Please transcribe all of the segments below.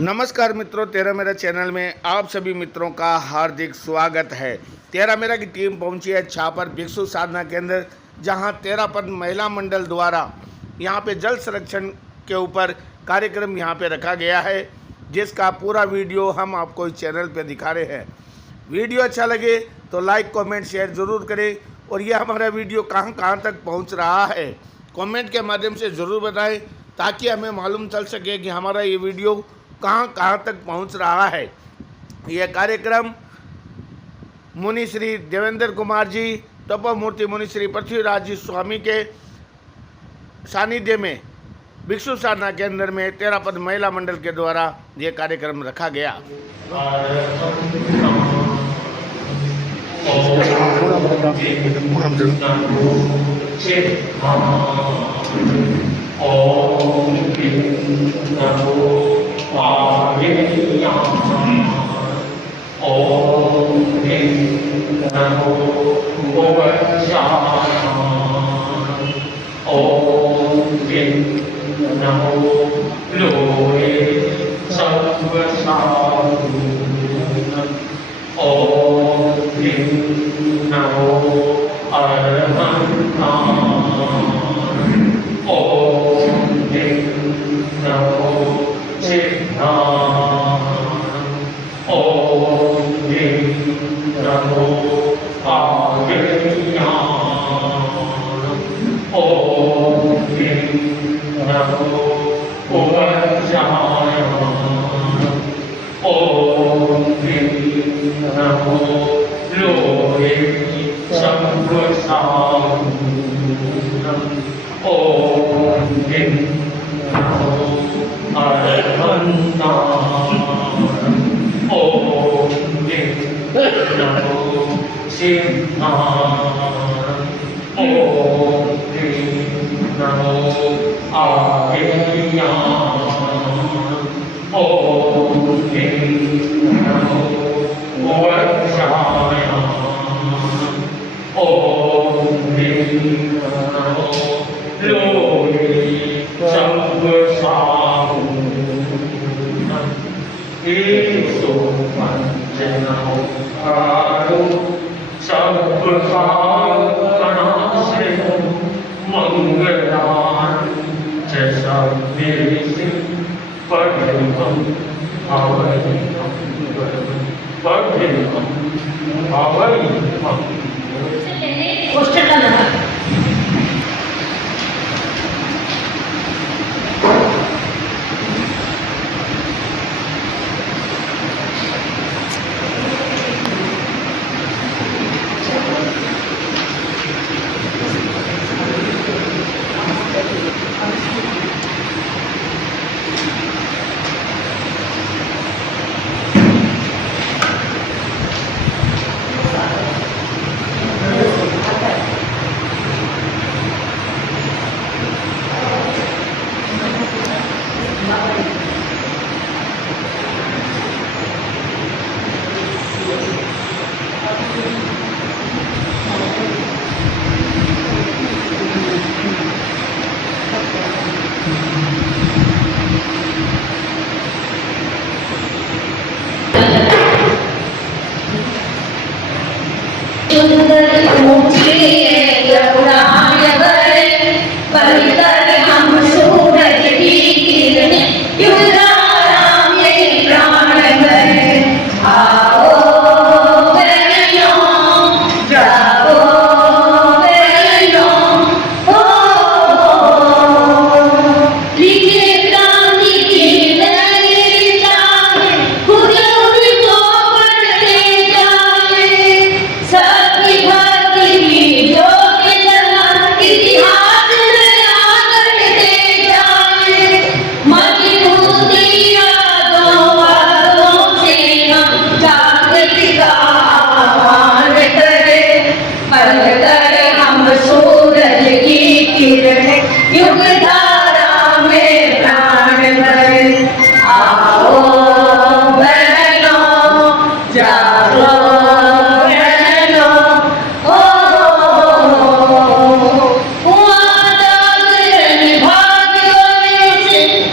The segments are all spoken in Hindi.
नमस्कार मित्रों, तेरा मेरा चैनल में आप सभी मित्रों का हार्दिक स्वागत है। तेरा मेरा की टीम पहुंची है छापर भिक्षु साधना केंद्र, जहां 13 पद महिला मंडल द्वारा यहां पे जल संरक्षण के ऊपर कार्यक्रम यहां पे रखा गया है, जिसका पूरा वीडियो हम आपको इस चैनल पे दिखा रहे हैं। वीडियो अच्छा लगे तो लाइक कमेंट शेयर ज़रूर करें, और यह हमारा वीडियो कहां कहां तक पहुंच रहा है कमेंट के माध्यम से ज़रूर बताएं, ताकि हमें मालूम चल सके कि हमारा ये वीडियो कहां कहां तक पहुंच रहा है। यह कार्यक्रम मुनि श्री देवेंद्र कुमार जी, तपोमूर्ति मुनि श्री पृथ्वीराज जी स्वामी के सानिध्य में भिक्षु साधना केंद्र में 13 पद महिला मंडल के द्वारा यह कार्यक्रम रखा गया।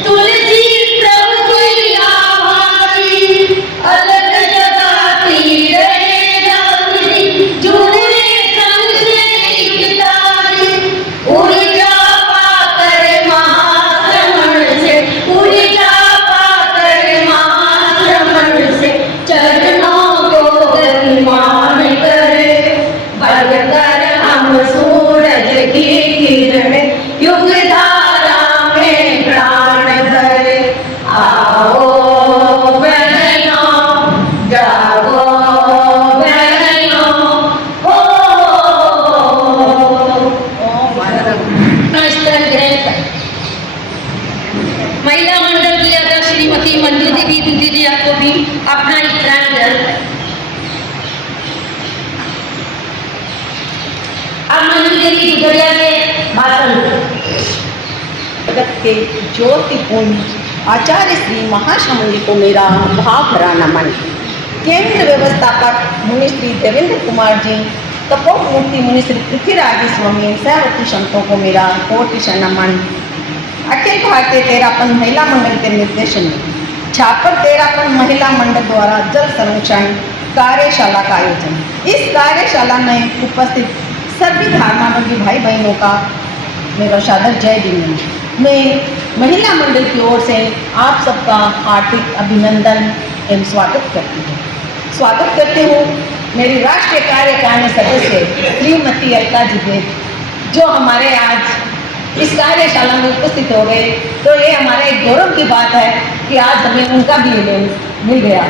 तुलसी प्रभु श्री मंजू देवी दीदी जी आपको भी अपना स्नान ग्रहण। अब मंजू देवी दुधड़िया के भाषण। जगत के ज्योतिपुंज आचार्य श्री महाशामुनि को मेरा भाव भरा नमन। केंद्र व्यवस्थापक मुनि श्री देवेंद्र कुमार जी, तपोमूर्ति मुनि श्री पृथ्वीराज स्वामी, सहवर्ती संतों को मेरा कोटि नमन। अखिल भारतीय तेरापन महिला मंडल के निर्देशन में छापर तेरापन महिला मंडल द्वारा जल संरक्षण कार्यशाला का आयोजन। इस कार्यशाला में उपस्थित सभी धर्मावलंबी भाई बहनों का मेरा सादर जय जिंदगी। मैं महिला मंडल की ओर से आप सबका हार्दिक अभिनंदन एवं स्वागत करती हूँ। मेरी राष्ट्रीय कार्यकारिणी सदस्य श्रीमती अलका जी देव, जो हमारे आज इस कार्यशाला में उपस्थित हो गए, तो ये हमारे एक गौरव की बात है कि आज हमें उनका भी मिल गया।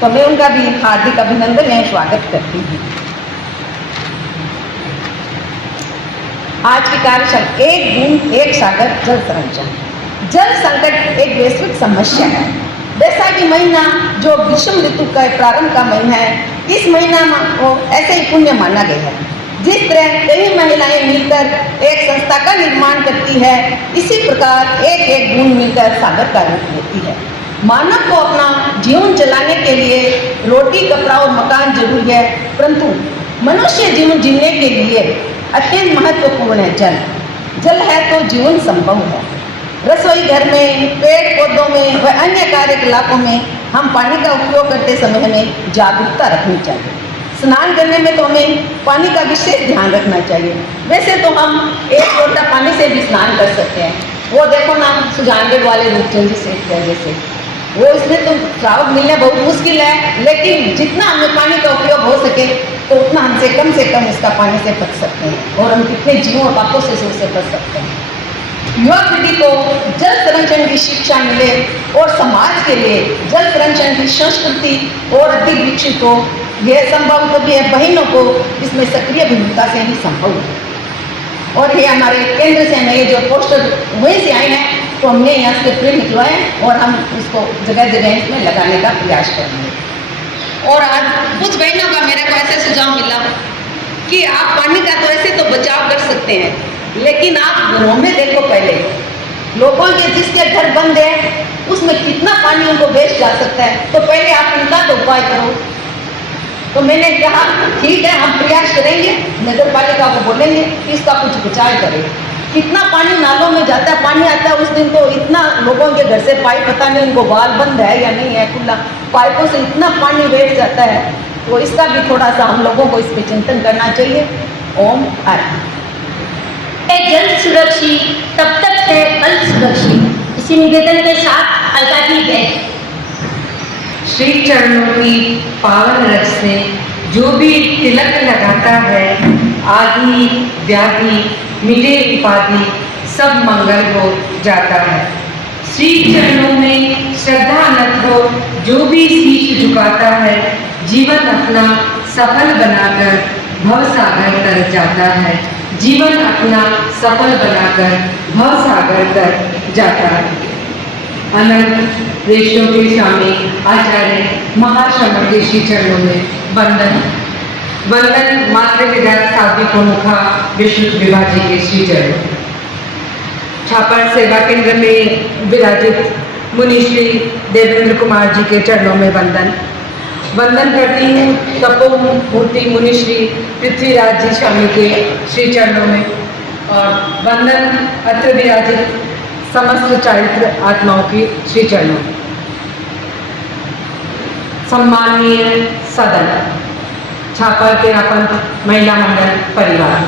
तो मैं उनका भी हार्दिक अभिनंदन एवं स्वागत करती हूँ। आज की कार्यशाला एक बूंद एक सागर जल संरक्षण। जल संकट एक वैश्विक समस्या है। बैसाखी महीना जो ग्रीष्म ऋतु का प्रारंभ का महीना है, इस महीना को ऐसे ही पुण्य माना गया है। जिस तरह कई महिलाएं मिलकर एक संस्था का निर्माण करती है, इसी प्रकार एक एक बूंद मिलकर सागर का रूप लेती है। मानव को अपना जीवन चलाने के लिए रोटी, कपड़ा और मकान जरूरी है, परंतु मनुष्य जीवन जीने के लिए अत्यंत महत्वपूर्ण है जल। जल है तो जीवन संभव है। रसोई घर में, पेड़ पौधों में व अन्य कार्यकलापों में हम पानी का उपयोग करते समय हमें जागरूकता रखनी चाहिए। स्नान करने में तो हमें पानी का विशेष ध्यान रखना चाहिए। वैसे तो हम एक लोटा पानी से भी स्नान कर सकते हैं। वो देखो ना, सुजानगढ़ वाले रूपचंद से जैसे वो, इसमें तो श्रावक मिलना बहुत मुश्किल है, लेकिन जितना हमें पानी का उपयोग हो सके तो उतना हमसे कम इसका पानी से बच सकते हैं, और हम कितने जीवों और पापों से उससे बच सकते हैं। युवा पीढ़ी को जल संरक्षण की शिक्षा मिले और समाज के लिए जल संरक्षण की संस्कृति और अधिक विकसित हो, यह संभव तभी है बहनों को इसमें सक्रिय भूमिका से ही संभव है। और ये हमारे केंद्र से हमें ये जो पोस्टर वहीं से आए हैं, तो हमने यहाँ से प्रिंट निकलवाए और हम इसको जगह जगह इसमें लगाने का प्रयास करेंगे। और आज कुछ बहनों का मेरे को ऐसे सुझाव मिला कि आप पानी का तो ऐसे तो बचाव कर सकते हैं, लेकिन आप घरों में देखो, पहले लोगों के जिसके घर बंद है उसमें कितना पानी उनको वेस्ट जा सकता है, तो पहले आप इनका तो उपाय करो। तो मैंने कहा ठीक है, हम प्रयास करेंगे, नगर पालिका को बोलेंगे कि इसका कुछ बचाव करें। कितना पानी नालों में जाता है, पानी आता है उस दिन तो इतना लोगों के घर से पाइप, पता नहीं उनको वाल बंद है या नहीं है, खुला पाइपों से इतना पानी वेस्ट जाता है, तो इसका भी थोड़ा सा हम लोगों को इस पर चिंतन करना चाहिए। ओम आरती। जल सुरक्षित तब तक है कल सुरक्षित। इसी निवेदन के साथ अलका जी है। श्री चरणों की पावन रस से जो भी तिलक लगाता है, आदि व्याधि मिटे उपाधि सब मंगल हो जाता है। श्री चरणों में श्रद्धा नत हो जो भी शीश झुकाता है, जीवन अपना सफल बनाकर भवसागर तर जाता है। जीवन अपना सफल बनाकर भवसागर तर जाता है। अनंत रेशों के स्वामी आचार्य महाश्रमण के श्री चरणों में वंदन। वंदन मातृ विद्या साध्वी प्रमुखा विष्णु विभा जी के श्री चरणों। छापर सेवा केंद्र में विराजित मुनि श्री देवेंद्र कुमार जी के चरणों में वंदन। वंदन करती हूँ तपोमूर्ति मुनि श्री पृथ्वीराज जी स्वामी के श्री चरणों में, और वंदन अत्र विराजित समस्त चारित्र आत्माओं की श्री चरणों। सम्माननीय सदन, छापर तेरापंथ महिला मंडल परिवार,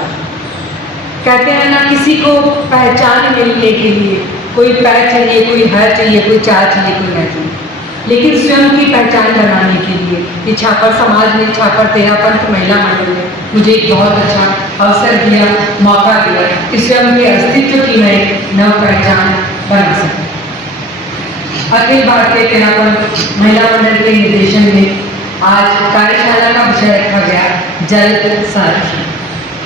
कहते हैं ना, किसी को पहचान मिलने के लिए कोई पैर चाहिए, कोई हर चाहिए, कोई चार चाहिए, कोई है चाहिए, लेकिन स्वयं की पहचान बनाने के लिए ये छापर समाज ने, छापर तेरापंथ महिला मंडल ने मुझे एक बहुत अच्छा अवसर दिया, मौका दिया कि स्वयं के अस्तित्व की मैं नव पहचान बना सकूं। अखिल भारतीय तेरापंथ महिला मंडल के निर्देशन में आज कार्यशाला का विषय रखा गया जल संरक्षण।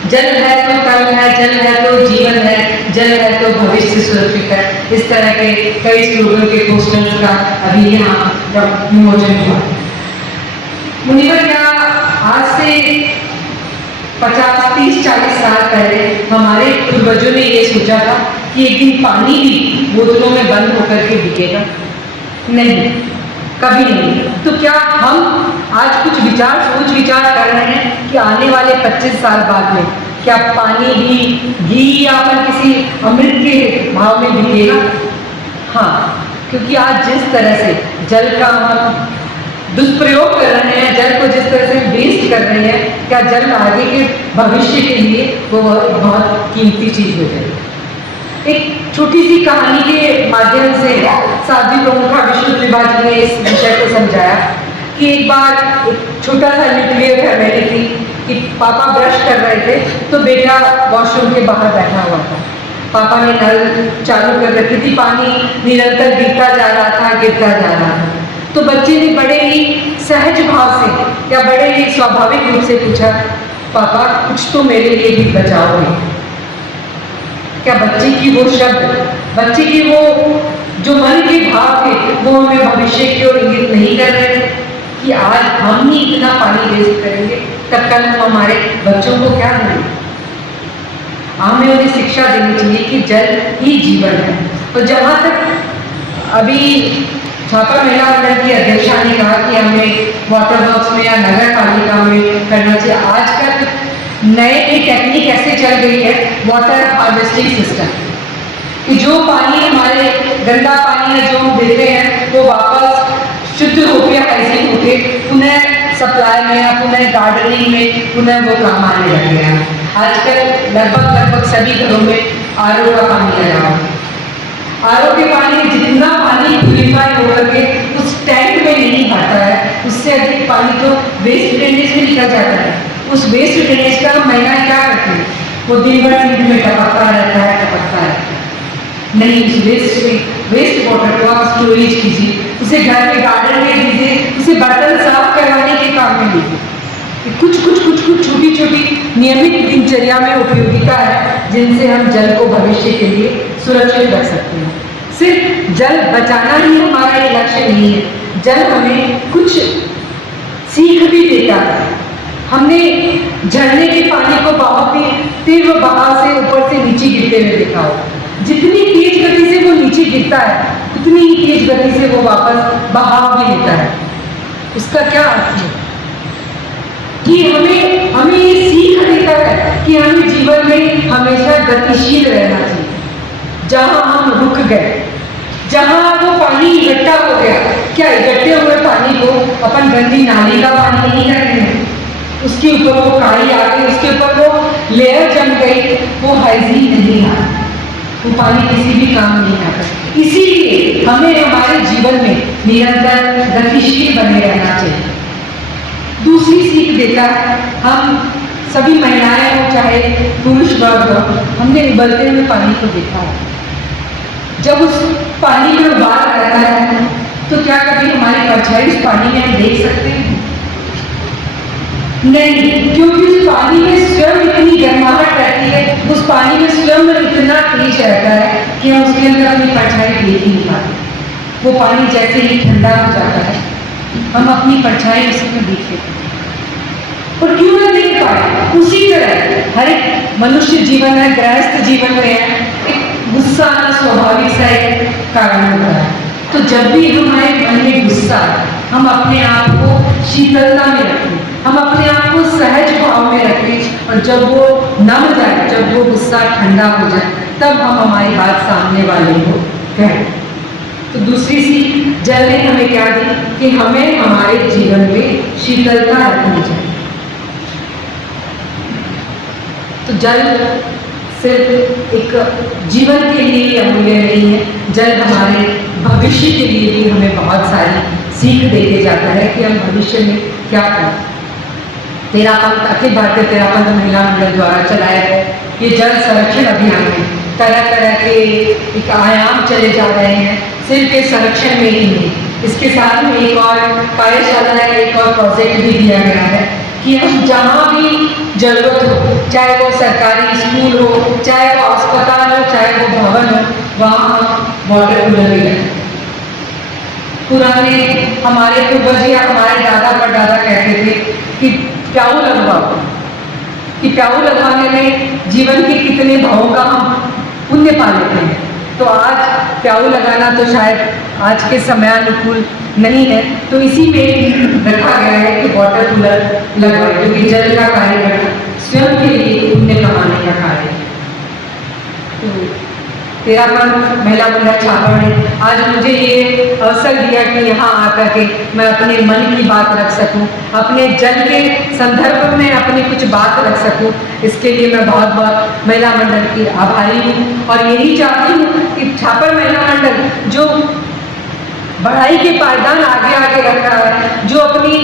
जल है तो कल है, जल है तो जीवन है, जल है तो भविष्य सुरक्षित है। इस तरह के कई स्लोगन के पोस्टर्स का अभी यहाँ विमोचन हुआ। मुनिवर क्या आज से 50, 30, 40 साल पहले हमारे पूर्वजों ने ये सोचा था कि एक दिन पानी भी बोतलों में बंद होकर के बिकेगा? नहीं, कभी नहीं। तो क्या हम आज कुछ सोच विचार कर रहे हैं कि आने वाले 25 साल बाद में क्या पानी भी घी या फिर किसी अमृत के भाव में बिकेगा? हाँ, क्योंकि आज जिस तरह से जल का हम दुष्प्रयोग कर रहे हैं, जल को जिस तरह से वेस्ट कर रहे हैं, क्या जल आगे के भविष्य के लिए वो बहुत कीमती चीज हो जाएगी। एक छोटी सी कहानी के माध्यम से साध्वी प्रमुखा विष्णु त्रिपाठी ने इस विषय को समझाया कि एक बार एक छोटा सा न्यूक्लियर फैमिली थी कि पापा ब्रश कर रहे थे तो बेटा वॉशरूम के बाहर बैठा हुआ था। पापा ने नल चालू कर रखी थी, पानी निरंतर गिरता जा रहा था। तो बच्चे ने बड़े ही सहज भाव से या बड़े ही स्वाभाविक रूप से पूछा, पापा कुछ तो मेरे लिए भी बचाओगे? क्या बच्चे की वो शब्द, बच्चे की वो जो मन के भाव थे वो हमें भविष्य की ओर इंगित नहीं कर रहे थे कि आज हम ही इतना पानी वेस्ट करेंगे, तब कल हम हमारे बच्चों को क्या देंगे? हमें उन्हें शिक्षा देनी चाहिए कि जल ही जीवन है। तो जहाँ तक अभी छापा महिला मंडल की अध्यक्षा ने कहा कि हमें वाटर वर्क्स में या नगर पालिका में करना चाहिए, आजकल नए टेक्निक ऐसे चल गई है वाटर हार्वेस्टिंग सिस्टम कि जो पानी हमारे गंदा पानी है जो हम देते हैं वो वापस शुद्ध होकर हाइजीन होकर पुनः सप्लाई में या पुनः गार्डनिंग में पुनः वो काम आने लग गया है। आजकल लगभग सभी घरों में आरओ का पानी लगा हुआ है। आरओ के पानी जितना पानी प्यूरिफाई होकर के उस टैंक में नहीं आता है, उससे अधिक पानी तो वेस्ट ड्रेनेज में निकल जाता है। उस वेस्ट ड्रेनेज का महिलाएं क्या करती है, वो दिन भर सिंक में टपकता रहता है। नहीं, उस वेस्ट वाटर को आप स्टोरेज कीजिए, उसे घर के गार्डन में दीजिए, उसे बर्तन साफ करवाने के काम में लीजिए। कुछ छोटी नियमित दिनचर्या में उपयोगिता है जिनसे हम जल को भविष्य के लिए सुरक्षित रख सकते हैं। सिर्फ जल बचाना ही हमारा ये लक्ष्य नहीं है, जल हमें कुछ सीख भी देता है। हमने झरने के पानी को तीव्र बहाव से ऊपर से नीचे गिरते हुए देखा हो। जितनी तेज गति से वो नीचे गिरता है उतनी ही तेज गति से वो वापस बहाव भी लेता है। उसका क्या अर्थ है कि हमें ये सीख देता है कि हमें जीवन में हमेशा गतिशील रहना चाहिए। जहां हम रुक गए, जहां वो पानी इकट्ठा हो गया, क्या इकट्ठे हुए पानी को अपन गंदी नाली का पानी नहीं करेंगे? उसके ऊपर वो काई आ गई, उसके ऊपर वो लेयर जम गई, वो हाइजीन नहीं आ, वो पानी किसी भी काम नहीं आता। इसीलिए हमें हमारे जीवन में निरंतर गतिशील बने रहना चाहिए। दूसरी सीख देता है, हम सभी महिलाएं हो चाहे पुरुष वर्ग हो, हमने उबलते हुए पानी को देखा है। जब उस पानी में उबाल रहता है तो क्या कभी हमारी परछाई उस पानी में हम देख सकते हैं? नहीं, क्योंकि उस पानी में स्वयं इतनी गर्माहट रहती है, उस पानी में स्वयं इतना तेज रहता है कि हम उसके अंदर अपनी परछाई देख ही नहीं पाते। वो पानी जैसे ही ठंडा हो जाता है हम अपनी परछाई उसमें देख लेते हैं। और क्यों न देख पाए? उसी तरह हर एक मनुष्य जीवन है, गृहस्थ जीवन में है, एक गुस्सा आना स्वाभाविक सा एक कारण होता है। तो जब भी हमारे मन में गुस्सा है, हम अपने आप को शीतलता में रखें, हम अपने आप को सहज भाव में रखें, और जब वो नम जाए, जब वो गुस्सा ठंडा हो जाए, तब हम हमारी बात सामने वाले को कहें। तो दूसरी सीख जल ने हमें क्या दी कि हमें हमारे जीवन में शीतलता रखनी चाहिए। तो जल सिर्फ एक जीवन के लिए अमूल्य नहीं है, जल हमारे भविष्य के लिए भी हमें बहुत सारी सीख देके जाता है कि हम भविष्य में क्या करें। तेरापंथ, अखिल भारतीय तेरापंथ महिला मंडल द्वारा चलाया गया ये जल संरक्षण अभियान में तरह तरह के एक आयाम चले जा रहे हैं, सिर्फ के संरक्षण में ही नहीं, इसके साथ में एक और कार्यशाला है, एक और प्रोजेक्ट भी दिया गया है कि हम जहाँ भी जरूरत हो, चाहे वो सरकारी स्कूल हो, चाहे वो अस्पताल हो, चाहे वो भवन हो, वहाँ वाटर कूलर ही है। पुराने हमारे पूर्वज या हमारे दादा परदादा कहते थे कि प्याऊ लगवाओ, कि प्याऊ लगवाने में जीवन के कितने भावों का हम पुण्य पा लेते हैं। तो आज प्याऊ लगाना तो शायद आज के समयानुकूल नहीं है, तो इसी में रखा गया है कि वाटर कूलर लगवाए, क्योंकि जल का कार्य करना स्वयं के लिए पुण्य कमाने का कार्य है। तो तेरापन महिला मंडल छापर ने आज मुझे ये अवसर दिया कि यहाँ आकर के मैं अपने मन की बात रख सकूं, अपने जल के संदर्भ में अपनी कुछ बात रख सकूं। इसके लिए मैं बहुत बहुत महिला मंडल की आभारी हूँ और यही चाहती हूँ कि छापर महिला मंडल जो बढ़ाई के पायदान आगे आगे रख रहा है, जो अपनी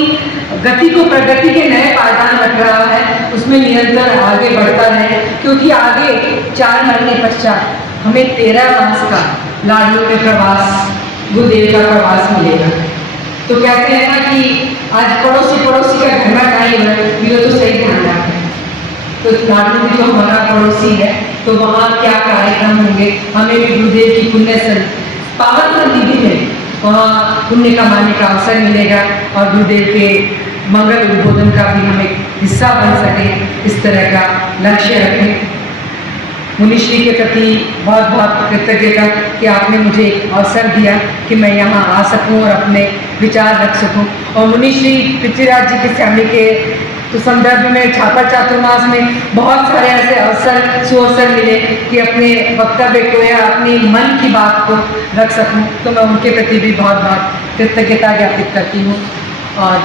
गति को प्रगति के नए पायदान रख रहा है, उसमें निरंतर आगे बढ़ता है, क्योंकि आगे 4 महीने पश्चात हमें 13 मास का लाडलों के प्रवास, गुरुदेव का प्रवास मिलेगा। तो कहते हैं ना कि आज पड़ोसी का घर में नहीं हुआ, ये तो सही ध्यान रखें। तो लाडलू भी तो हमारा पड़ोसी है, तो वहाँ क्या कार्यक्रम होंगे, हमें भी गुरुदेव की पुण्य पावन सन्निधि में वहाँ पुण्य कमाने का अवसर मिलेगा और गुरुदेव के मंगल उद्बोधन का भी हम एक हिस्सा बन सके, इस तरह का लक्ष्य रखें। मुनिश्री के प्रति बहुत बहुत कृतज्ञता कि आपने मुझे एक अवसर दिया कि मैं यहाँ आ सकूँ और अपने विचार रख सकूँ। और मुनिश्री पृथ्वीराज जी की स्वामी के तो संदर्भ में छापर चातुर्मास में बहुत सारे ऐसे अवसर सुअवसर मिले कि अपने वक्तव्य को या अपनी मन की बात को रख सकूं, तो मैं उनके प्रति भी बहुत बहुत कृतज्ञता ज्ञापित करती हूँ और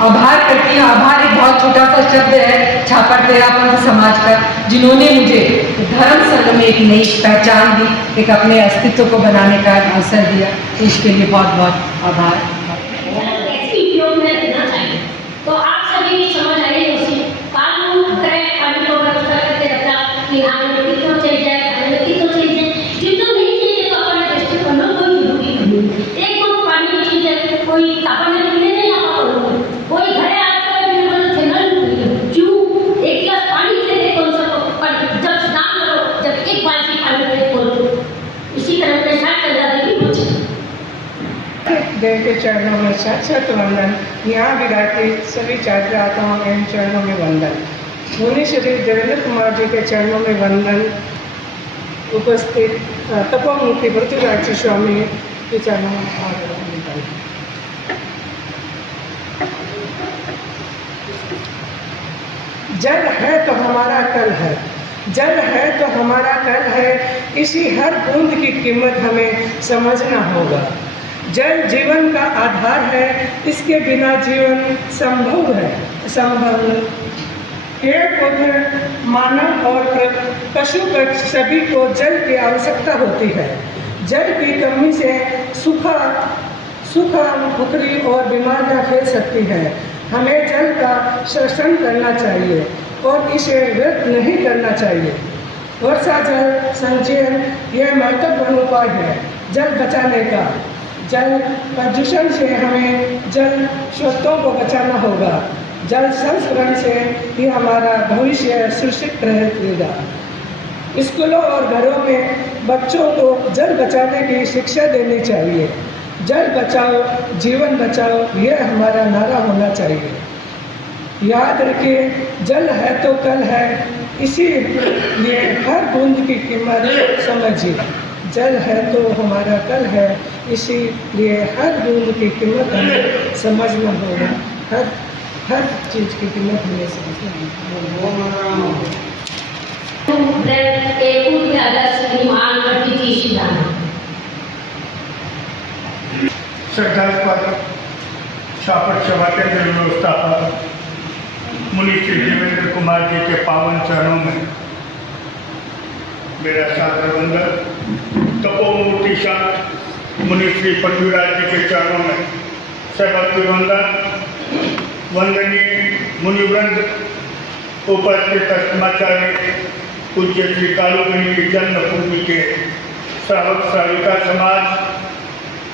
आभार करती हूँ। आभार एक बहुत छोटा सा शब्द है छापर तेरापंथ समाज का, जिन्होंने मुझे धर्म संघ में एक नई पहचान दी, एक अपने अस्तित्व को बनाने का अवसर दिया। इसके लिए बहुत बहुत आभार। तो आप सभी समझ आए उसी कानून करें, पानी को व्यवस्था करके रखा कि हाँ व्यक्तित्व चाहिए, व्यक्तित्व चाहिए, जितना नहीं चाहिए तो अपने दृष्टि करना कोई जरूरी नहीं। एक तो पानी की चीज है, कोई तापने पीने नहीं आता करो, कोई घर आता है मेरे को चैनल क्यों एक गिलास पानी दे दे कौन सा, जब स्नान करो जब एक बाल्टी पानी दे खोलो, इसी तरह से साथ चल जाता है कुछ देव के चरणों में शत शत वंदन। यहाँ विराटी सभी छात्राओं एवं चरणों में वंदन। मुनि श्री देवेंद्र कुमार जी के चरणों में वंदन। उपस्थित तपोमुखी पृथ्वीराज जी स्वामी के चरणों में वंदन। जल है तो हमारा कल है, जल है तो हमारा कल है, इसी हर बूंद की कीमत हमें समझना होगा। जल जीवन का आधार है, इसके बिना जीवन संभव है संभव। पेड़ पौधे, मानव और पशु पक्षी सभी को जल की आवश्यकता होती है। जल की कमी से सूखा भूखरी और बीमारियां फैल सकती है। हमें जल का संरक्षण करना चाहिए और इसे व्यर्थ नहीं करना चाहिए। वर्षा जल संचयन यह महत्वपूर्ण उपाय है जल बचाने का। जल प्रदूषण से हमें जल स्रोतों को बचाना होगा। जल संस्करण से ही हमारा भविष्य सुरक्षित रहेगा। स्कूलों और घरों में बच्चों को जल बचाने की शिक्षा देनी चाहिए। जल बचाओ जीवन बचाओ, यह हमारा नारा होना चाहिए। याद रखिए, जल है तो कल है, इसीलिए हर बूंद की कीमत समझिए। जल है तो हमारा कल है, इसीलिए हर बूंद की कीमत हमें समझना होगा। हर चीज़ की कीमत हमें समझना होगा। श्रद्धास्पद छापर सभा के व्यवस्थापक मुनि श्री देवेंद्र कुमार जी के पावन चरणों में मेरा सादर वंदन। तपोमूर्ति संत मुनि श्री पृथ्वीराज जी के चरणों में सभक्ति वंदन। वंदनीय मुनिवृंद, उपस्थित अष्टमाचार्य, पूज्य श्री कालूगणी की जन्मभूमि के श्रावक श्राविका समाज,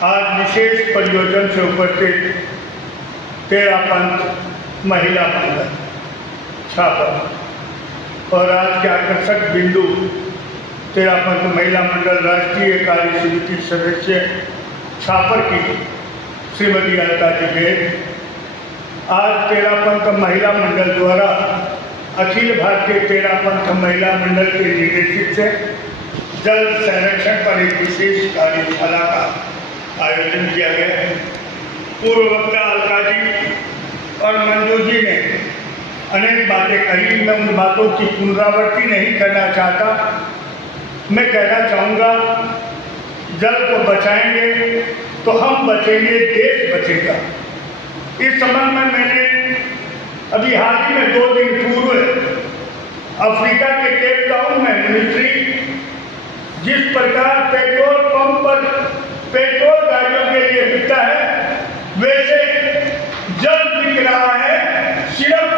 आज विशेष प्रयोजन से उपस्थित तेरापंथ महिला मंडल छापर। और आज के आकर्षक बिंदु तेरापंथ महिला मंडल राष्ट्रीय कार्य समिति सदस्य छापर की श्रीमती अलका जी बेद आज तेरापंथ महिला मंडल द्वारा अखिल भारतीय तेरापंथ महिला मंडल के निर्देशित से जल संरक्षण पर एक विशेष कार्यशाला का आयोजन किया गया। पूर्व वक्ता अलका जी और मंजू जी ने अनेक बातें कही, मैं उन बातों की पुनरावृत्ति नहीं करना चाहता। मैं कहना चाहूँगा, जल को बचाएंगे तो हम बचेंगे, देश बचेगा। इस संबंध में मैंने अभी हाल ही में 2 दिन पूर्व अफ्रीका के केप टाउन में मिलिट्री जिस प्रकार पेट्रोल पंप पर पेट्रोल गाड़ियों के लिए बिकता है, वैसे जल बिक रहा है। सिर्फ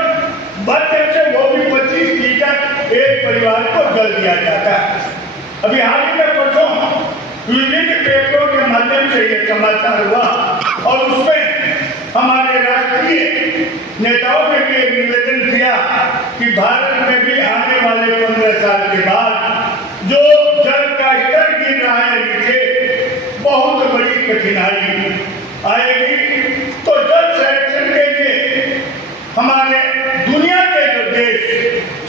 बच्चे से वो भी 25 लीटर एक परिवार को जल दिया जाता है। अभी हाल ही में परसों विभिन्न पेपरों के माध्यम से ये समाचार हुआ और उसमें हमारे राष्ट्रीय नेताओं ने भी एक निवेदन किया कि भारत में भी आने वाले 15 साल के बाद जो जल का स्तर गिर रहा है नीचे, बहुत बड़ी कठिनाई आएगी। तो जल संरक्षण के लिए हमारे दुनिया के जो देश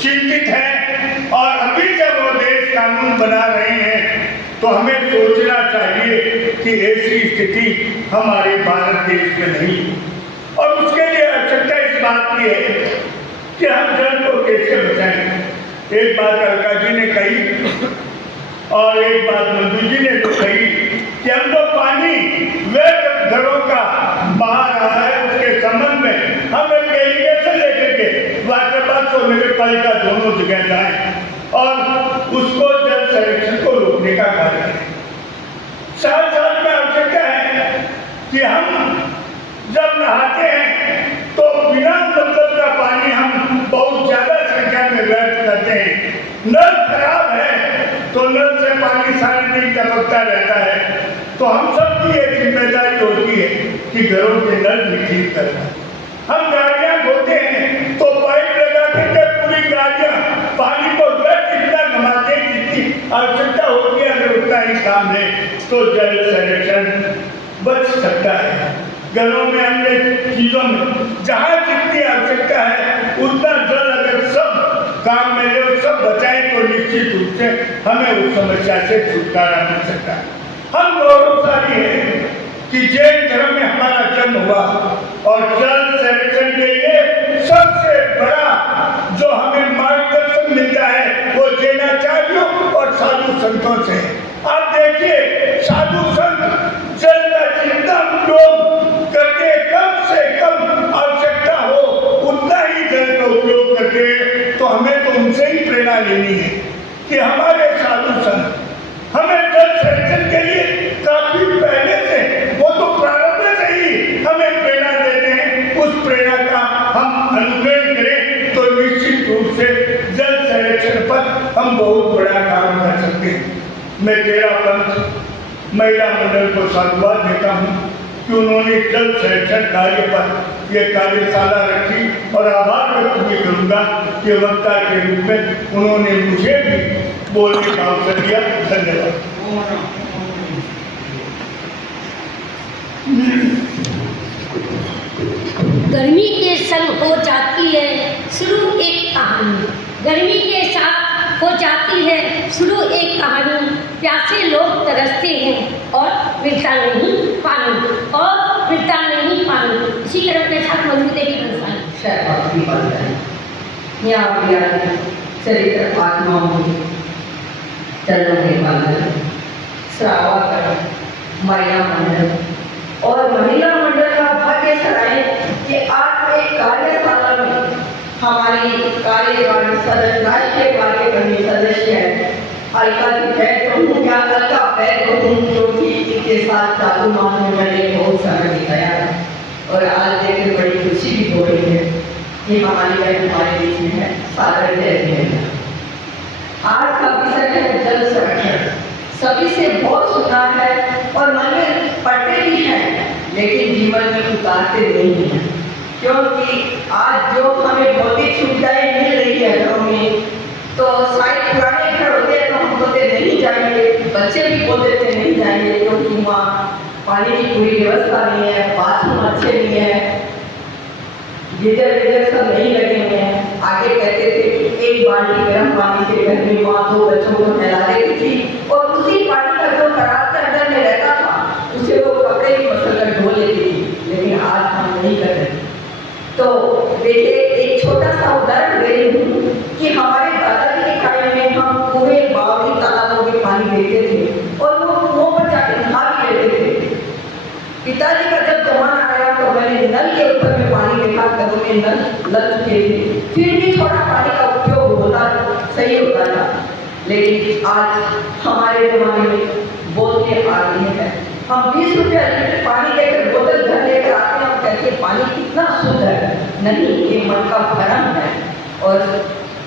चिंतित हैं और अभी जब वो देश कानून बना रहे हैं, तो हमें सोचना चाहिए कि ऐसी स्थिति हमारे भारत देश में नहीं। और उसके लिए आवश्यकता इस बात की है कि हम जल को कैसे बचाएं। एक बात अलका जी ने कही और एक बात मंजू जी ने तो कही कि हम तो पानी व्यर्थ घरों का बहा रहा है, उसके संबंध में हम एक डेलीगेशन लेकर के वाटरबाक्स और नगर पालिका दोनों जगह जाएं और उसको जल संरक्षण को रोकने का कार्य करें। साथ साथ में आवश्यकता है कि हम जब नहाते हैं तो बिना मतलब का पानी हम बहुत ज्यादा संख्या में व्यर्थ करते हैं। नल खराब है तो नल से पानी सारे दिन टपकता रहता है। तो हम सबकी ये जिम्मेदारी होती है कि घरों के नल भी ठीक करना। हम गाड़ियां धोते हैं तो पाइप लगा करके पूरी गाड़ियां पानी को व्यर्थ इतना घुमाते हैं जितनी आवश्यकता होती है। अगर उतना ही काम है तो जल संरक्षण बच सकता है। घरों में अन्य चीजों में जहाँ जितनी आवश्यकता है उतना जल अगर सब काम में ले और सब बचाएं तो निश्चित रूप से हमें उस समस्या से छुटकारा मिल सकता है। हम गौरवशाली हैं कि जैन धर्म में हमारा जन्म हुआ और जल संरक्षण के लिए सबसे बड़ा जो हमें मार्गदर्शन मिलता है वो जैनाचार्यों और साधु संतों से है। आप देखिए, साधु संत जल का जितना उपयोग करके कम से कम आवश्यकता हो उतना ही जल का उपयोग करते, तो हमें तो उनसे ही प्रेरणा लेनी है कि हमारे साधु संत हमें जल संरक्षण के लिए काफी पहले से, वो तो प्रारंभ से ही हमें प्रेरणा देते हैं। उस प्रेरणा का हम अनुकरण करें तो निश्चित रूप से जल संरक्षण पर हम बहुत बड़ा काम कर सकते हैं। मैं तेरापंथ महिला मंडल को साधुवाद देता हूँ कि उन्होंने जल संरक्षण कार्य पर यह कार्यशाला रखी और आभार व्यक्त भी करूँगा कि वक्ता के रूप में उन्होंने मुझे भी बोलने का अवसर दिया। धन्यवाद। गर्मी के संग हो जाती है शुरू एक कहानी, गर्मी के साथ हो जाती है शुरू एक कहानी। प्यासे लोग तरसते हैं और मिलता नहीं पानी, और मिलता नहीं पानी। इसी तरह के साथ मौजूद है चरित्र आत्माओं चरणों के पालन श्रावक महिला मंडल और महिला मंडल का भाग्य सराय कि आज एक कार्यशाला में हमारी कार्यकारिणी सदस्य, राष्ट्रीय कार्यकारिणी सदस्य है अलका जी बैठ या अलका बैठ जो कि इनके साथ चालू माह में मैंने बहुत समय बिताया है और आज देखकर बड़ी खुशी भी हो रही है कि हमारी बहन हमारे बीच में है। सागर है आज का विषय है जल संरक्षण। सभी से बहुत सुना है और मन में पढ़ते भी हैं लेकिन जीवन में उतारते नहीं हैं। क्योंकि आज जो हमें भौतिक सुविधाएं मिल रही है घरों में, तो शायद पुराने घर होते हैं तो हम बोलते नहीं जाएंगे, बच्चे भी बोलते थे नहीं जाएंगे क्योंकि वहाँ पानी की पूरी व्यवस्था नहीं है, बाथरूम अच्छे नहीं है, गीजर सब नहीं लगे हुए हैं। आगे कहते थे कि एक बाल्टी गर्म पानी से घर में माँ 2 बच्चों को नहला देती थी और उसी पानी का जो खराब के अंदर में रहता था उसे वो कपड़े भी मसल कर धो लेती थी, लेकिन आज हम नहीं कर रहे। तो देखिए, एक छोटा सा उदाहरण दे रही हूँ कि हमारे दादाजी के टाइम में हम कुएं, बावड़ी, तालाबों में पानी लेते थे और वो कुओं पर जाकर नहा भी लेते थे। पिताजी का जब जमाना आया तो मैंने नल के ऊपर में पानी देखा, घरों में नल लग चुके थे, फिर भी थोड़ा पानी का उपयोग होता सही होता था। लेकिन आज हमारे जमाने में बोतलें आ रही है, हम 20 रुपया लीटर पानी लेकर बोतल घर लेकर आते हैं और कहते हैं पानी कितना शुद्ध है। नहीं, ये मन का भ्रम है। और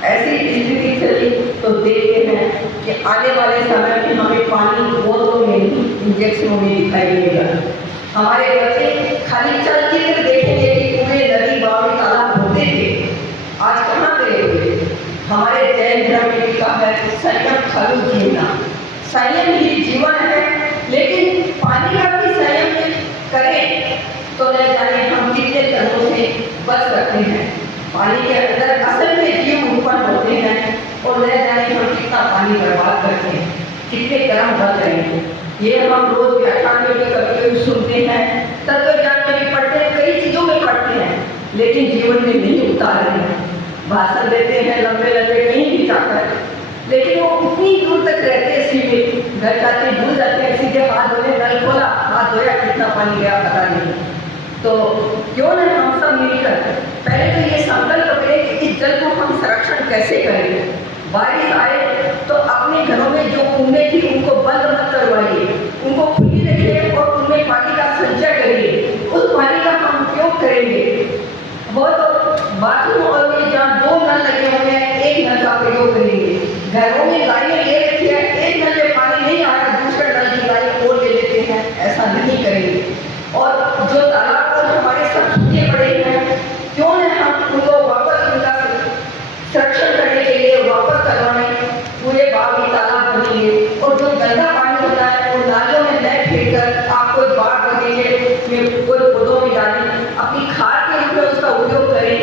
ऐसी स्थिति चली तो देखते हैं कि आने वाले समय में हमें पानी बोतलों में ही, इंजेक्शनों में दिखाई देगा। हमारे बच्चे खाली चलचित्र देखेंगे कि कुएं, नदी, बावड़ी, तालाब होते थे, आज कहाँ गए हुए। हमारे जैन धर्म में लिखा है संयम खलु जीना, संयम ही जीवन है। लेकिन पानी का भी संयम करें तो न जाने हम कितने तनों से बच सकते हैं। पानी के अंदर असल में जीव उत्पन्न होते हैं और न जाने हम कितना पानी बर्बाद करते हैं, कितने कर्म बच रहे हैं। ये हम रोज व्याख्यान में भी कभी सुनते हैं, तत्व ज्ञान में भी पढ़ते हैं, कई चीजों में पढ़ते हैं, लेकिन जीवन में नहीं उतार रहे हैं। भाषण देते हैं लंबे लंबे कहीं भी जाकर, लेकिन वो उतनी दूर तक रहते हैं सीमित, घर जाते भूल जाते हैं, सीधे हाथ धोने, नल खोला, हाथ धोया, कितना पानी गया पता नहीं। तो क्यों न हम सब मिलकर पहले तो ये संकल्प करें कि इस जल को हम संरक्षण कैसे करेंगे। बारिश आए तो अपने घरों में जो कुएं थी उनको बंद मत करवाइए, उनको खुली रखिए और उनमें पानी का संचय करिए, उस पानी का हम उपयोग करेंगे। बहुत बाथरूम और में जहाँ 2 नल लगे हुए हैं, एक नल का प्रयोग करेंगे। घरों में गाड़ियाँ ले रखी है, एक नल में पानी नहीं आ रहा, दूसरे नल की गाड़ी और ले लेते हैं, ऐसा नहीं करेंगे। और जो तालाब और हमारे सब सूखे पड़े हैं, क्यों न हम उनको वापस उनका संरक्षण करने के लिए वापस करवाने, पूरे बावड़ी तालाब बनेंगे। और जो गंदा पानी होता है वो नालियों में न फेंककर आप कोई बाढ़ बगीचे में, कोई पौधों में डालें, अपनी खाद के रूप में उसका उपयोग करें,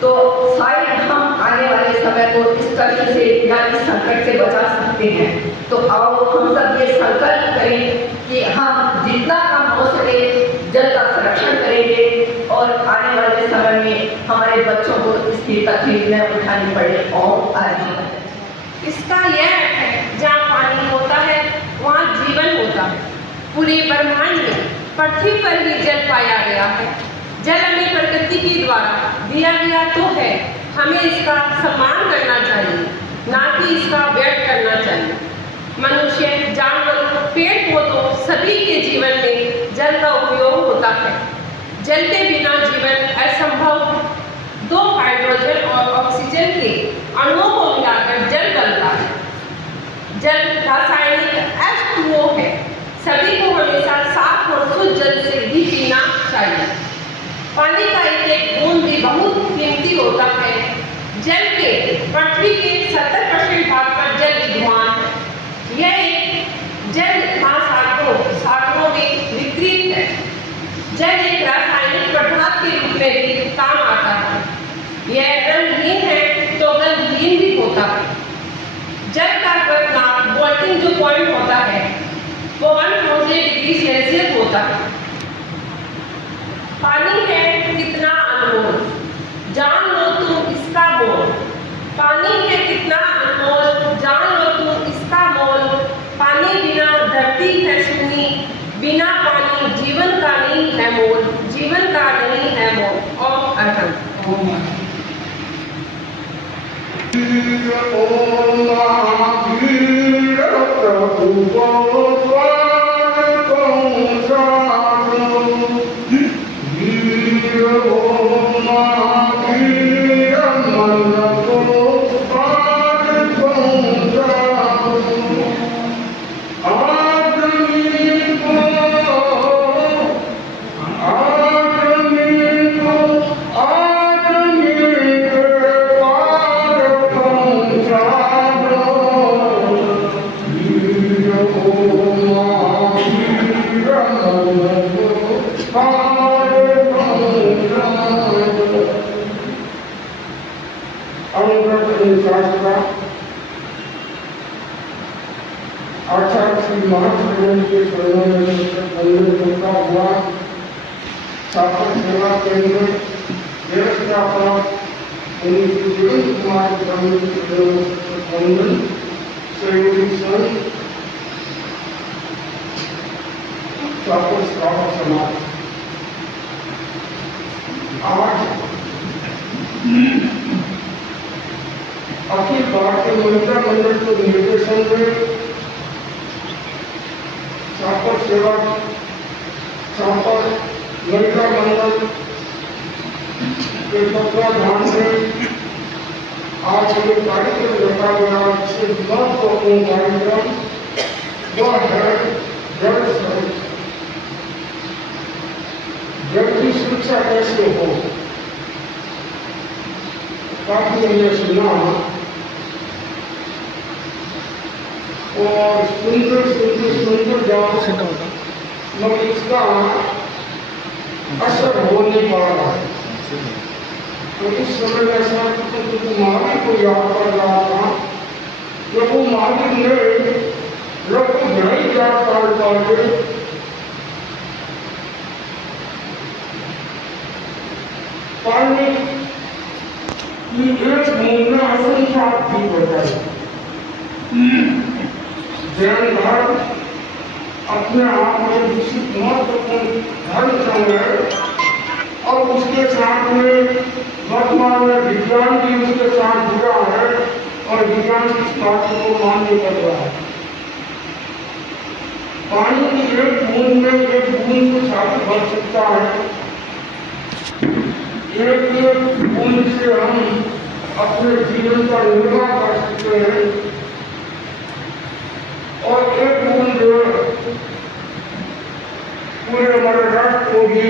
तो शायद हम आने वाले समय को इस कष्ट से या इस संकट से बचा सकते हैं। तो आओ हम सब ये संकल्प करें कि हम जितना कम हो सके जल का संरक्षण करेंगे और आने वाले समय में हमारे बच्चों को इसकी तकलीफ न उठानी पड़े और आगे बढ़े। इसका यह अर्थ है, जहाँ पानी होता है वहाँ जीवन होता है। पूरे ब्रह्मांड में पृथ्वी पर ही जल पाया गया है। जल हमें प्रकृति के द्वारा दिया गया तो है, हमें इसका सम्मान करना चाहिए, ना कि इसका व्यर्थ करना चाहिए। मनुष्य, जानवर, पेड़ पौधों सभी के जीवन में जल का उपयोग होता है। जल के बिना जीवन असंभव। 2 हाइड्रोजन और ऑक्सीजन के अणुओं को मिलाकर जल बनता है। जल रासायनिक H2O है। सभी को हमेशा साफ और शुद्ध जल से ही पीना चाहिए। पानी का एक बूंद भी बहुत कीमती होता है। जल के पृथ्वी के 70% भाग पर जल विद्यमान है। यह एक जल महासागरों में वितरित है। जल एक रासायनिक पदार्थ के रूप में भी काम आता है। यह रंगहीन है तो गंधहीन भी होता है। जल का गलनांक बॉइलिंग जो पॉइंट होता है वो 100 डिग्री सेल्सियस होता है। पानी है कितना अनमोल, जान लो तुम इसका मोल। पानी है कितना अनमोल, जान लो तुम इसका मोल। पानी बिना धरती है सुनी, बिना पानी जीवन का नहीं है मोल, जीवन का नहीं है मोल। ओम अरहम। आचार्य श्री महाप्रभु के चरणों में मंदिर बनता हुआ छात्र सेवा केंद्र व्यवस्थापक कुमार मंडल सहयोगी संघ छात्र श्रावक समाज आज अखिल भारतीय महिला मंडल के निर्देशन में छात्र सेवा छात्र महिला मंडल के तत्वाधान में आज ये कार्यक्रम रखा गया। इससे महत्वपूर्ण कार्यक्रम वह है जल संरक्षण। जल की सुरक्षा कैसे हो, काफी हमने सुना और सुंदर जाओ मगर इसका असर हो नहीं पा रहा है। तो इस समय ऐसा मालिक को याद कर रहा था, प्रभु मालिक ने रघु नहीं याद कर पाए पानी की एक बूंद में असंख्यात भी बताई। जैन धर्म अपने आप में विकसित महत्वपूर्ण धर्म संघ है और उसके साथ में वर्तमान में विज्ञान भी उसके साथ जुड़ा है और विज्ञान की इस बात को मान्य कर रहा है। पानी की एक बूंद में एक बूंद को छात्र भर सकता है। एक बूंद से हम अपने जीवन का निर्वाह कर सकते हैं और एक बूंद पूरे हमारे राष्ट्र को भी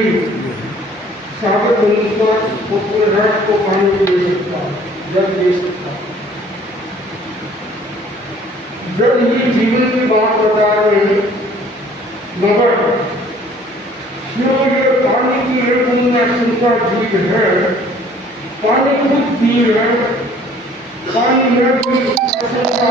सागर बंधुता को पूरे राष्ट्र को पानी को दे सकता है, जल दे सकता है। जल ही जीवन की बात बता रहे हैं मगर जो ये पानी की एक बूंद में संख्या जीव है, पानी खुद जीव है, पानी में भी असंख्या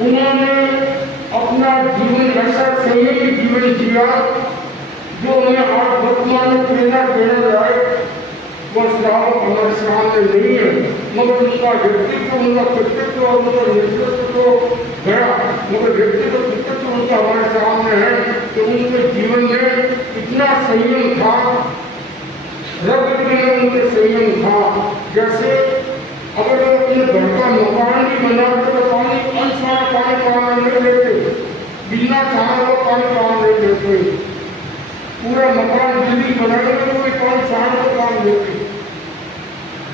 उन्होंने अपना जीवन ऐसा संयमी जीवन जिया जो उन्हें आज वर्तमान में प्रेरणा देने जाए वो श्रावक हमारे सामने नहीं है मगर उनका व्यक्तित्व उनका कृतित्व और उनका नेतृत्व तो गया मगर व्यक्तित्व कृतित्व उनका हमारे सामने है कि उनके जीवन में इतना संयम था, रक्त में उनके संयम था। जैसे अगर वो अपने घर का मकान भी बनाते तो पानी अनसारा पानी काम नहीं लेते, बिना छाने वो पानी काम नहीं लेते। पूरा मकान बिजली बनाने में कोई पानी छाने को काम लेते।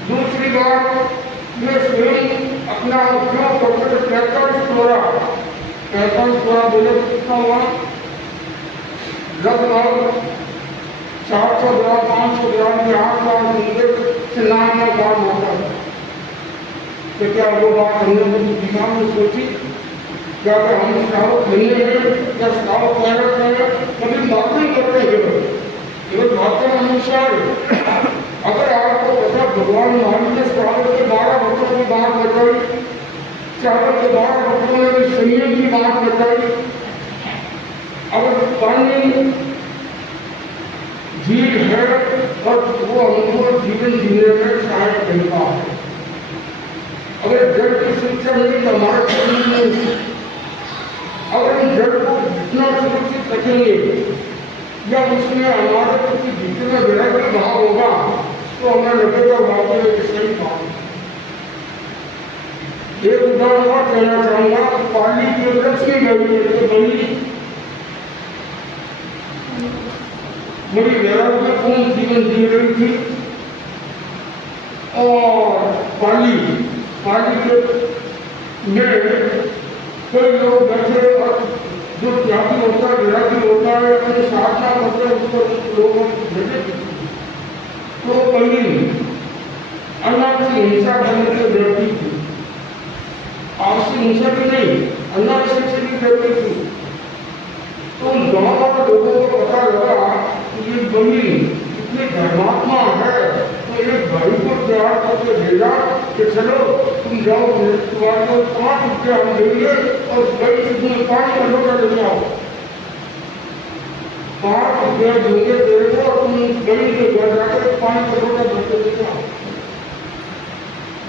दूसरी बात ये स्वयं अपना उपयोग करते थे 45 तोड़ा बोले कितना हुआ, लगभग 400 ग्राम 500 ग्राम के आसपास उनके स्नान का काम होता है। तो क्या वो बात हमने अपने दिमाग में सोची, क्या हम श्रावक नहीं है या श्रावक पैरत है, कभी बातें करते हैं केवल बातें अनुसार। अगर आपको पता भगवान महावीर ने श्रावक के 12 भक्तों की बात बताई, श्रावक के 12 भक्तों ने भी संयम की बात बताई। अगर पानी जीव है और वो हमको जीवन जीने में सहायक बनता है। अगर जल की सुरक्षा नहीं तो हमारे शरीर में अगर हम जल को जितना सुरक्षित रखेंगे या उसमें हमारे प्रति जितना वैराग्य भाव होगा तो हमें लगेगा वाकई में सही बात। एक उदाहरण और कहना चाहूंगा, पाली की लक्ष्मी गई बड़ी वैराग्यपूर्ण जीवन जी रही थी और पाली के में कई लोग बैठे और जो त्यागी होता है वैरागी होता है अपनी साधना करते हैं उसको लोगों को भेजे तो कहीं अनाथ की हिंसा करने से डरती थी, आपसी हिंसा भी नहीं, अनाथ से भी डरती थी। तो उन गाँव वाले लोगों को पता लगा कि ये बनी इतनी धर्मात्मा है, तो एक भाई को तैयार करके भेजा कि चलो तुम जाओ, तुम्हारे 5 रुपया हम देंगे और गई से तुम्हें 5 का लोटा ले आओ, 5 रुपया देंगे तेरे को और तुम गई के घर जाकर 5 का लोटा भरके ले आओ।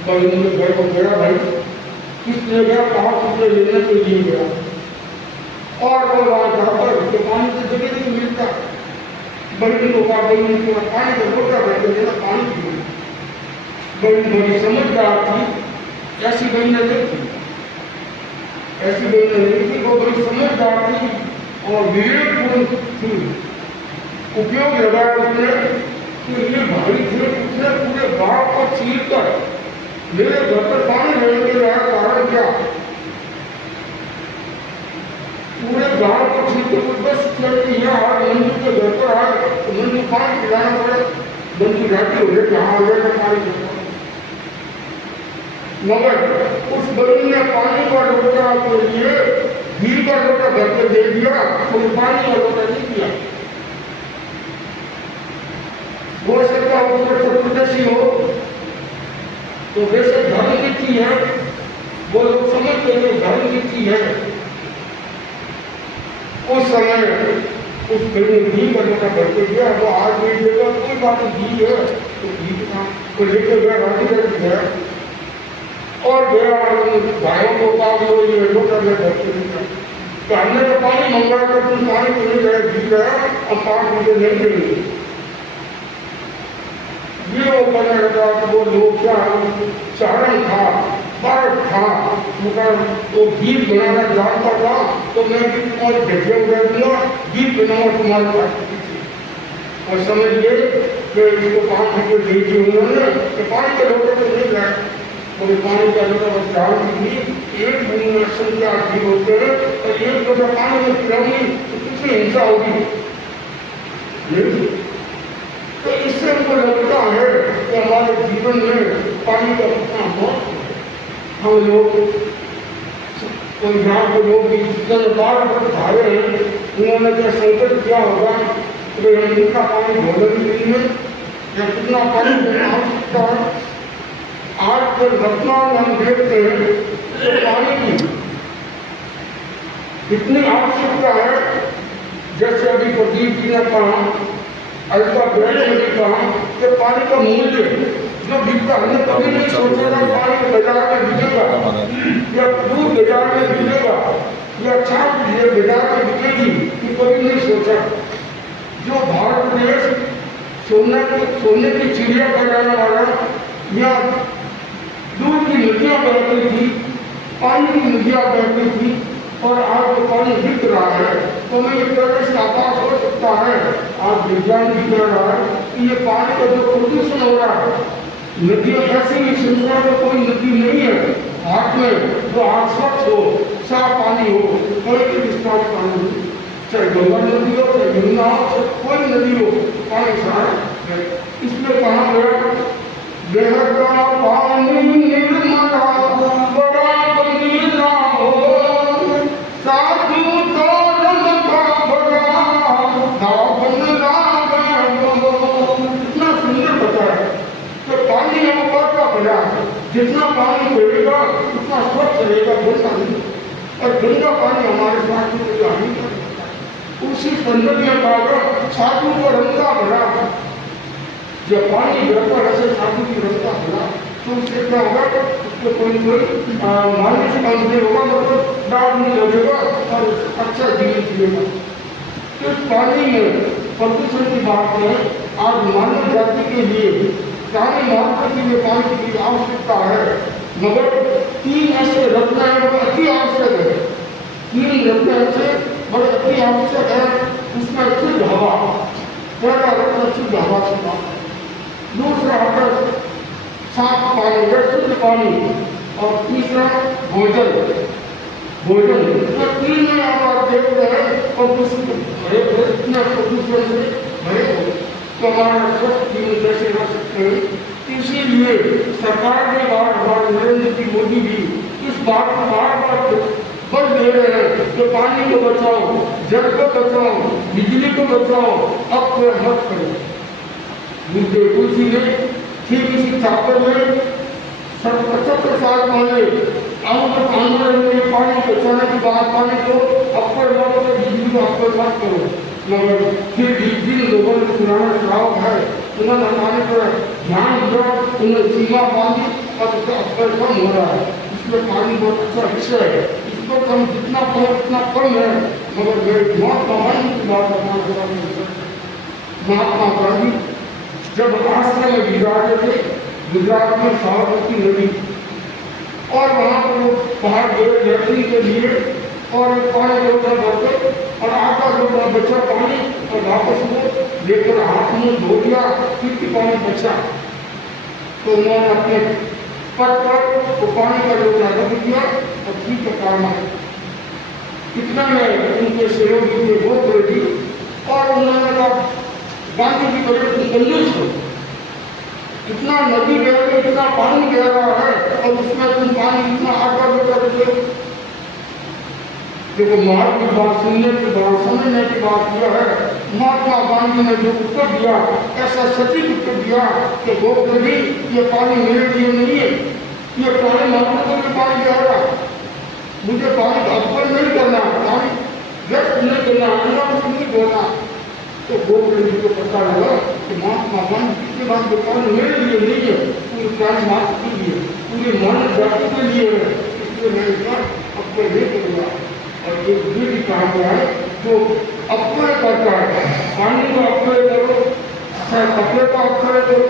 भाई उनके घर को गया, भाई किसने गया, 5 रुपये लेने के लिए गया और वो वहाँ जाकर तो पानी से जगह नहीं मिलता, बड़ी को कहा बड़ी को पानी का लोटा भरके देना, पानी पी। बड़ी समझदार थी, ऐसी बहन नहीं थी, ऐसी बहन नहीं थी, वो बड़ी समझदार थी और विवेकपूर्ण थी। उपयोग लगाया उसने कि ये भाई थे, उसने पूरे गाँव को चीर कर मेरे घर पर पानी लेने के लिए कारण क्या, पूरे गाँव को चीर कर बस लड़की यहाँ मंदिर के घर पर आए तो मंदिर पानी पिलाना पड़े, मंदिर जाती हो गए जहाँ हो गए पानी पिलाना। मगर उस बड़ी ने पानी का लोटा के लिए घी का लोटा भर के दे दिया, कोई पानी का लोटा नहीं दिया। हो सकता ऊपर चतुर्दशी हो तो वैसे धर्म की चीज है, वो लोग समझते हैं धर्म की चीज है। उस समय उस बड़ी ने घी का लोटा भर के दिया, वो आज नहीं देगा, कोई बात घी है तो घी को लेकर गया, राजी कर दिया और गया भाइयों को कहा ये लोटा में भरते दिया। तो हमने तो पानी मंगवा कर तुम पानी को नहीं गया, घी गया और 5 रुपये नहीं देंगे। ये वो करने लगा कि वो लोग क्या चारण था, बारत था, तो घी बनाना जानता था, तो मैं भी तुम्हारे भेजे उड़ा दिया, घी बनाना तुम्हारे पास और समझ गए कि इसको 5 रुपये दे दिए उन्होंने, तो पानी का लोटा तो नहीं गया, और पानी का लोटा बस डाल दी। एक बूंद में संख्या घी होते हैं और एक लोटा पानी में पिलानी तो कितनी हिंसा होगी। तो इससे हमको लगता है कि हमारे जीवन में पानी का कितना महत्व है। हम लोग पंजाब के लोग भी जितने बार धारे हैं, उन्होंने क्या संकट किया होगा कि हम कितना पानी भोजन के लिए या कितना पानी देना आवश्यकता है। आज के वर्तमान में हम देखते हैं कि पानी की इतनी आवश्यकता है, जैसे अभी प्रदीप जी ने कहा, अल्पा ब्रह्म ने कहा कि पानी का मूल्य जो बिकता, हमने कभी नहीं सोचा था पानी बाजार में बिकेगा या दूध बाजार में बिकेगा या छाप बाजार में बिकेगी, ये कभी नहीं सोचा। जो भारत देश सोने की चिड़िया बनाने वाला या दूध की नदियाँ बहती थी, पानी की नदियाँ बहती थी और आज तो पानी बिक रहा है, तो मैं एक तरह से आभास हो सकता है। आज विज्ञान भी कह रहा है कि ये पानी का जो प्रदूषण हो रहा है, नदियाँ ऐसी ही संसार में कोई नदी नहीं है भारत में जो आज स्वच्छ हो, साफ पानी हो, कोई भी विस्तार पानी हो, चाहे गंगा नदी हो, चाहे यमुना हो, चाहे कोई नदी हो, पानी साफ है। इसमें कहा गया बेहद पानी निर्मला बड़ा गंभीरा हो, साधु तो का बड़ा दावन लागो। इतना सुंदर बताया कि पानी हम का बड़ा है, जितना पानी बहेगा उतना स्वच्छ रहेगा, गंदा नहीं। और गंदा पानी हमारे स्वास्थ्य को कोई हानि कर सकता है। उसी संदर्भ में कहा साधु को रंगा भरा, जब पानी बहता ऐसे साधु की रंगा भरा तो उससे क्या होगा, उसको कोई मानसिक अंतर होगा, मतलब डाल नहीं लगेगा और अच्छा जीवन जिएगा। तो इस पानी में प्रदूषण की बात है। आज मानव जाति के लिए प्राणी मात्र के लिए पानी की आवश्यकता है, मगर 3 ऐसे रत्न है वो अति आवश्यक है। 3 रत्न ऐसे बड़े अति आवश्यक है। उसमें शुद्ध हवा, पहला रत्न शुद्ध हवा से बात है, दूसरा है साफ पानी या शुद्ध पानी और तीसरा भोजन। तो 3 में आप देखते हैं प्रदूषण भरे, इतना प्रदूषण से भरे हो। तो हमारा स्वस्थ जीवन कैसे रह सकते हैं। इसीलिए सरकार ने हमारे नरेंद्र मोदी भी इस बात को बार बल दे रहे हैं कि पानी को बचाओ, जल को बचाओ, बिजली को बचाओ, अपव्यय मत करो। मुझे तुलसी ने ठीक इसी छापर में 75 साल पहले आंदोलन में पानी बचाने की बात, पानी को अपव्यय मत करो, बिजली को अपव्यय मत करो, मगर फिर जिन लोगों ने पुराना चुनाव है उन्होंने पानी पर ध्यान दिया, उन्हें सीमा बांधी और उसका अपव्यय कम हो रहा है। इसमें पानी बहुत अच्छा विषय है, इसको हम जितना कम उतना कम है। मगर मेरे महात्मा गांधी की बात करना, महात्मा गांधी जब आश्रम में विराजे थे गुजरात में साबरमती नदी, और वहाँ पर वो पहाड़ गए लड़ने के लिए और पानी लोटा भरते और आधा लोटा बचा पानी और वापस वो लेकर हाथ में धो दिया, फिर भी पानी बचा तो उन्होंने अपने पद पर वो पानी का लोटा रख दिया और ठीक है काम है। इतना में उनके सहयोगी थे बहुत बड़े थी और उन्होंने कहा गांधी जी बड़े कंजूस हो, इतना नदी बह रही, इतना पानी बह रहा है और उसमें तुम पानी इतना आधा लोटा देते हो। देखो महात्मा की बात सुनने की बात, समझने की बात यह है, महात्मा गांधी ने जो उत्तर दिया ऐसा सटीक उत्तर दिया कि गोखले जी ये पानी मेरे लिए नहीं है, ये पानी महात्मा को भी पानी दे रहा, मुझे पानी का अपव्यय नहीं करना, पानी व्यर्थ नहीं करना, अनावश्यक नहीं बोलना। तो गोखले जी को पता लगा कि महात्मा गांधी कितने बात जो पानी मेरे लिए नहीं है, पूरी प्राणी मात्र के लिए, पूरी मानव जाति के लिए है, इसलिए मैं इसका अपव्यय नहीं करूँगा। और एक भी कहा गया है जो अपव्यय करता है, पानी का अपव्यय करो, चाहे कपड़े का अपव्यय करो,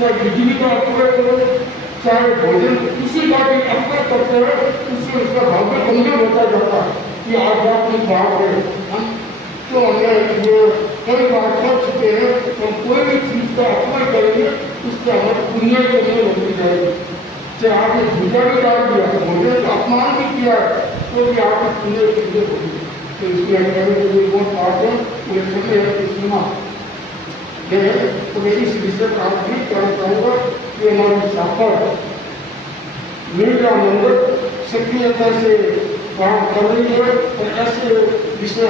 चाहे बिजली का अपव्यय करो, चाहे भोजन किसी का भी अपव्यय करते हैं, उससे उसका भाग्य कमजोर होता जाता है। ये आध्यात्मिक भाव है। तो हमें जो कई बार कर चुके हैं, हम कोई भी चीज का अपव्यय करेंगे उससे हमारी दुनिया कमजोर होती जाएगी। चाहे आपने झूठा भी डाल दिया, भोजन का अपमान भी किया तो भी आपकी दुनिया कमजोर होगी। तो इसलिए बहुत बात है, मुझे समय है कि सुना तो मैं इस विषय पर आप भी कहना चाहूँगा कि हमारे छापर मीडिया मंडल सक्रियता से काम कर रही है और ऐसे विषय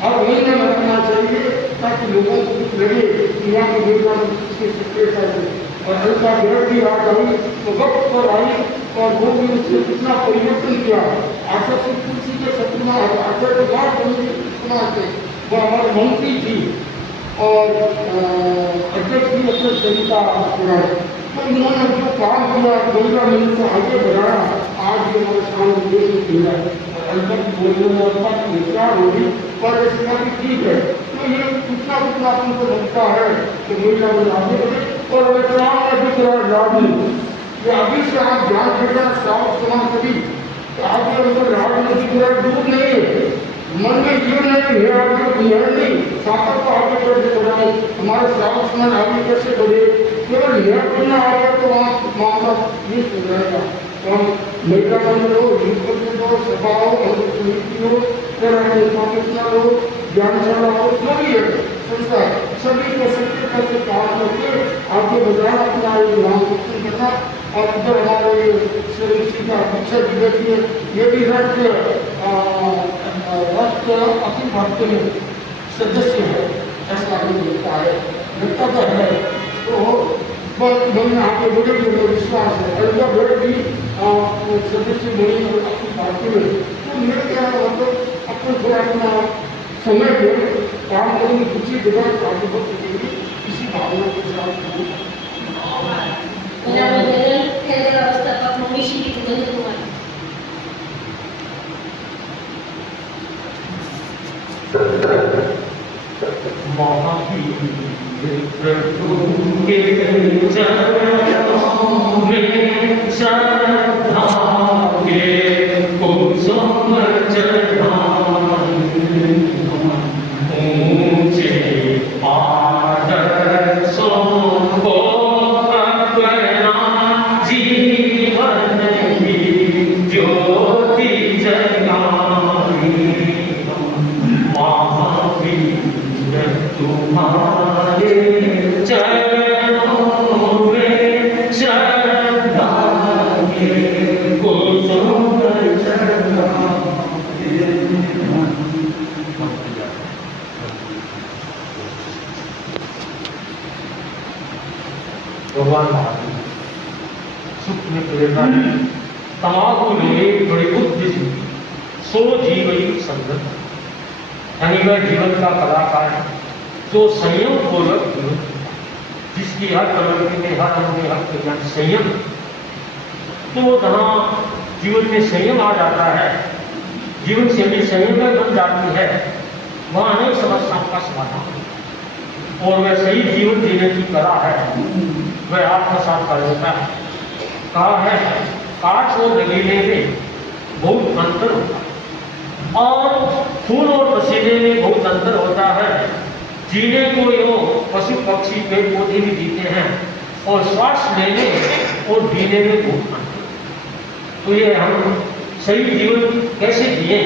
हर महीने में करना चाहिए ताकि लोगों को कुछ लगे कि यहाँ की मीडिया में इसकी सक्रियता है। और हल्का बेहद भी आ गई तो वक्त पर आई और वो भी उसने कितना परिवर्तन किया। आशा से तुलसी के सपना आशा के बाद सपना थे, वो हमारे मंत्री थी और अध्यक्ष भी अपने सरिता चुनाव, तो इन्होंने जो काम किया गंगा मिल को आगे बढ़ाया, आज ये हमारे सामने देखने को मिला है। हल्का की बोलने में हल्का की विचार होगी पर इसका भी ठीक है। तो ये कितना कितना तुमको लगता है कि महिला में आगे बढ़े और विचार में दिख रहा है लाभ नहीं, ये अभी से आप ध्यान देना साफ समाज कभी तो आगे उनको लाभ में दिख रहा है, दूर नहीं है मन में ये नहीं है आगे नहीं साकर को आगे कैसे बढ़ाए, हमारे श्रावक समाज आगे कैसे बढ़े, केवल यह करना आगे तो वहाँ मामला नहीं सुन जाएगा। तो हम महिला मंडल हो, युद्ध हो, सभा हो, समिति हो, पाकिस्तान हो, ज्ञानशाला हो, जो भी है संस्था सभी को सक्रियता से काम करके आगे बढ़ाना, अपना नाम रोशन करना। और इधर हमारे श्री का अक्षय देखिए ये भी राष्ट्र अखिल भारतीय में सदस्य है, ऐसा हमें लगता है, लगता तो है। तो बस हमने आगे बढ़े जो विश्वास है, अलगा बेड़ भी सदस्य बनी अखिल भारतीय में। तो मेरे क्या मतलब अपने थोड़ा अपना समय में काम करेंगे, दूसरी जगह आगे बढ़ सकेंगे, इसी भावना के साथ तुम्हारे भगवान महावीर सुख में प्रेरणा तमाकू ले बड़ी बुद्धि सो जीवई संगत, यानी वह जीवन का कलाकार है जो संयम पूर्वक जीवन, जिसकी हर प्रवृत्ति में हर अंग में हर क्रिया में संयम, तो जहाँ जीवन में संयम आ जाता है, जीवन शैली संयम में बन जाती है, वहाँ अनेक समस्याओं का समाधान और वह सही जीवन जीने की कला है, वह आत्मसात कर लेता है। कहा है काठ और रगीले में बहुत अंतर होता है और खून और पसीने में बहुत अंतर होता है। जीने को यो पशु पक्षी पेड़ पौधे भी जीते हैं और श्वास लेने और जीने में बहुत अंतर। तो ये हम सही जीवन कैसे जिए,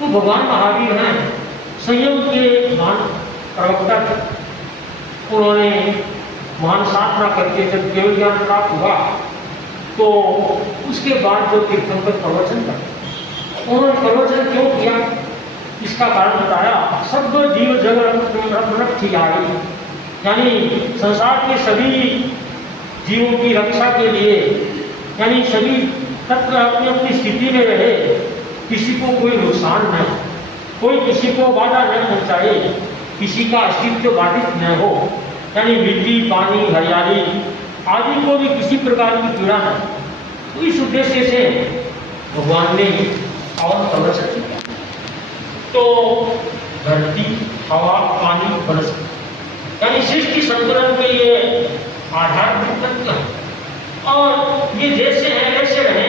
तो भगवान महावीर हैं संयम के महान प्रवक्ता थे। उन्होंने महान साधना करके जब केवल ज्ञान प्राप्त हुआ तो उसके बाद जो तीर्थंकर प्रवचन कर, उन्होंने प्रवचन क्यों किया इसका कारण बताया। सब जीव जगत थी आई, यानी संसार के सभी जीवों की रक्षा के लिए, यानी सभी तत्व अपनी अपनी स्थिति में रहे, किसी को कोई नुकसान न, कोई किसी को बाधा न पहुंचाए, किसी का अस्तित्व बाधित न हो, यानी मिट्टी पानी हरियाली आदि को भी किसी प्रकार की पीड़ा न। तो इस उद्देश्य से भगवान ने पावन प्रवचन किया। तो धरती हवा पानी वनस्पति, यानी सृष्टि संतुलन के ये आधारभूत तत्व हैं और ये जैसे हैं वैसे रहे।